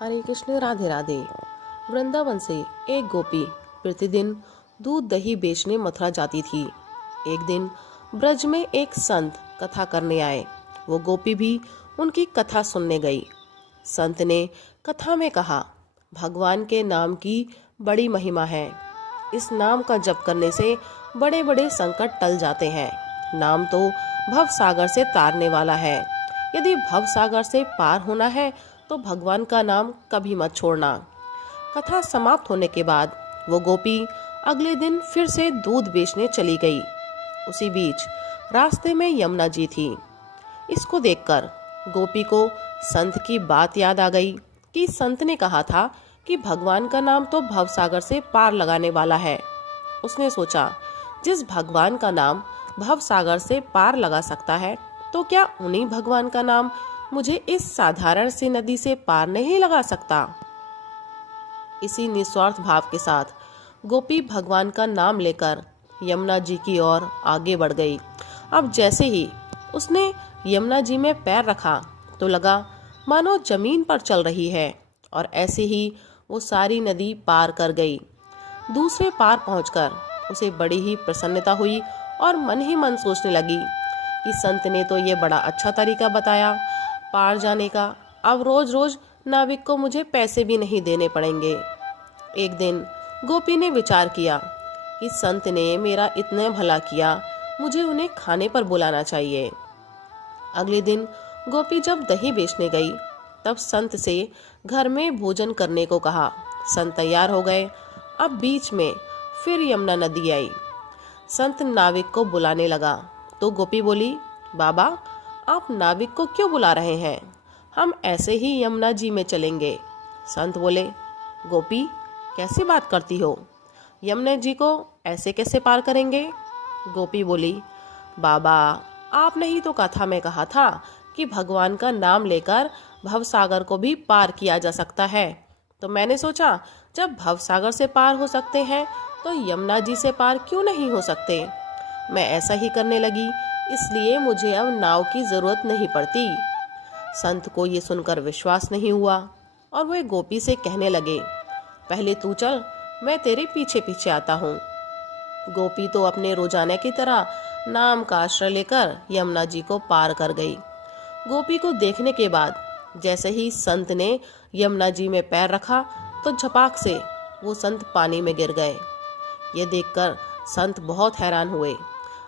हरे कृष्ण राधे राधे। वृंदावन से एक गोपी प्रतिदिन दूध दही बेचने मथुरा जाती थी। एक दिन ब्रज में एक संत कथा करने आए। वो गोपी भी उनकी कथा सुनने गई। संत ने कथा में कहा, भगवान के नाम की बड़ी महिमा है। इस नाम का जप करने से बड़े बड़े संकट टल जाते हैं। नाम तो भव सागर से तारने वाला है। यदि भव सागर से पार होना है तो भगवान का नाम कभी मत छोड़ना। कथा समाप्त होने के बाद वो गोपी अगले दिन फिर से दूध बेचने चली गई। उसी बीच रास्ते में यमुना जी थी। इसको देखकर गोपी को संत की बात याद आ गई कि संत ने कहा था कि भगवान का नाम तो भवसागर से पार लगाने वाला है। उसने सोचा, जिस भगवान का नाम भवसागर से पार लगा सकता है तो क्या उन्हीं भगवान का नाम मुझे इस साधारण सी नदी से पार नहीं लगा सकता। इसी निस्वार्थ भाव के साथ गोपी भगवान का नाम लेकर यमुना जी की ओर आगे बढ़ गई। अब जैसे ही उसने यमुना जी में पैर रखा तो लगा मानो जमीन पर चल रही है, और ऐसे ही वो सारी नदी पार कर गई। दूसरे पार पहुंचकर उसे बड़ी ही प्रसन्नता हुई और मन ही मन सोचने लगी कि संत ने तो ये बड़ा अच्छा तरीका बताया पार जाने का। अब रोज रोज नाविक को मुझे पैसे भी नहीं देने पड़ेंगे। एक दिन गोपी ने विचार किया कि संत ने मेरा इतना भला किया, मुझे उन्हें खाने पर बुलाना चाहिए। अगले दिन गोपी जब दही बेचने गई तब संत से घर में भोजन करने को कहा। संत तैयार हो गए। अब बीच में फिर यमुना नदी आई। संत नाविक को बुलाने लगा तो गोपी बोली, बाबा आप नाविक को क्यों बुला रहे हैं? हम ऐसे ही यमुना जी में चलेंगे। संत बोले, गोपी कैसी बात करती हो? यमुना जी को ऐसे कैसे पार करेंगे? गोपी बोली, बाबा आपने ही तो कथा में कहा था कि भगवान का नाम लेकर भवसागर को भी पार किया जा सकता है। तो मैंने सोचा, जब भवसागर से पार हो सकते हैं तो यमुना जी से पार क्यों नहीं हो सकते। मैं ऐसा ही करने लगी, इसलिए मुझे अब नाव की जरूरत नहीं पड़ती। संत को ये सुनकर विश्वास नहीं हुआ और वे गोपी से कहने लगे, पहले तू चल, मैं तेरे पीछे पीछे आता हूँ। गोपी तो अपने रोजाना की तरह नाम का आश्रय लेकर यमुना जी को पार कर गई। गोपी को देखने के बाद जैसे ही संत ने यमुना जी में पैर रखा तो झपाक से वो संत पानी में गिर गए। ये देखकर संत बहुत हैरान हुए।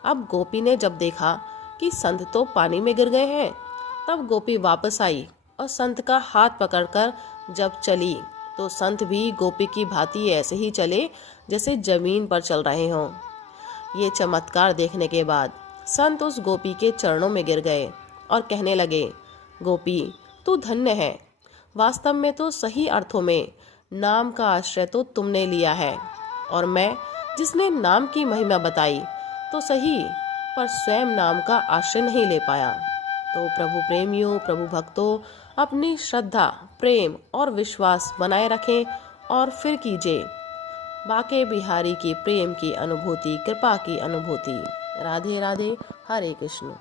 अब गोपी ने जब देखा कि संत तो पानी में गिर गए हैं, तब गोपी वापस आई और संत का हाथ पकड़कर जब चली तो संत भी गोपी की भांति ऐसे ही चले जैसे जमीन पर चल रहे हों। ये चमत्कार देखने के बाद संत उस गोपी के चरणों में गिर गए और कहने लगे, गोपी तू धन्य है। वास्तव में तो सही अर्थों में नाम का आश्रय तो तुमने लिया है, और मैं जिसने नाम की महिमा बताई तो सही, पर स्वयं नाम का आश्रय नहीं ले पाया। तो प्रभु प्रेमियों, प्रभु भक्तों, अपनी श्रद्धा, प्रेम और विश्वास बनाए रखें और फिर कीजिए बाके बिहारी की प्रेम की अनुभूति, कृपा की अनुभूति। राधे राधे। हरे कृष्ण।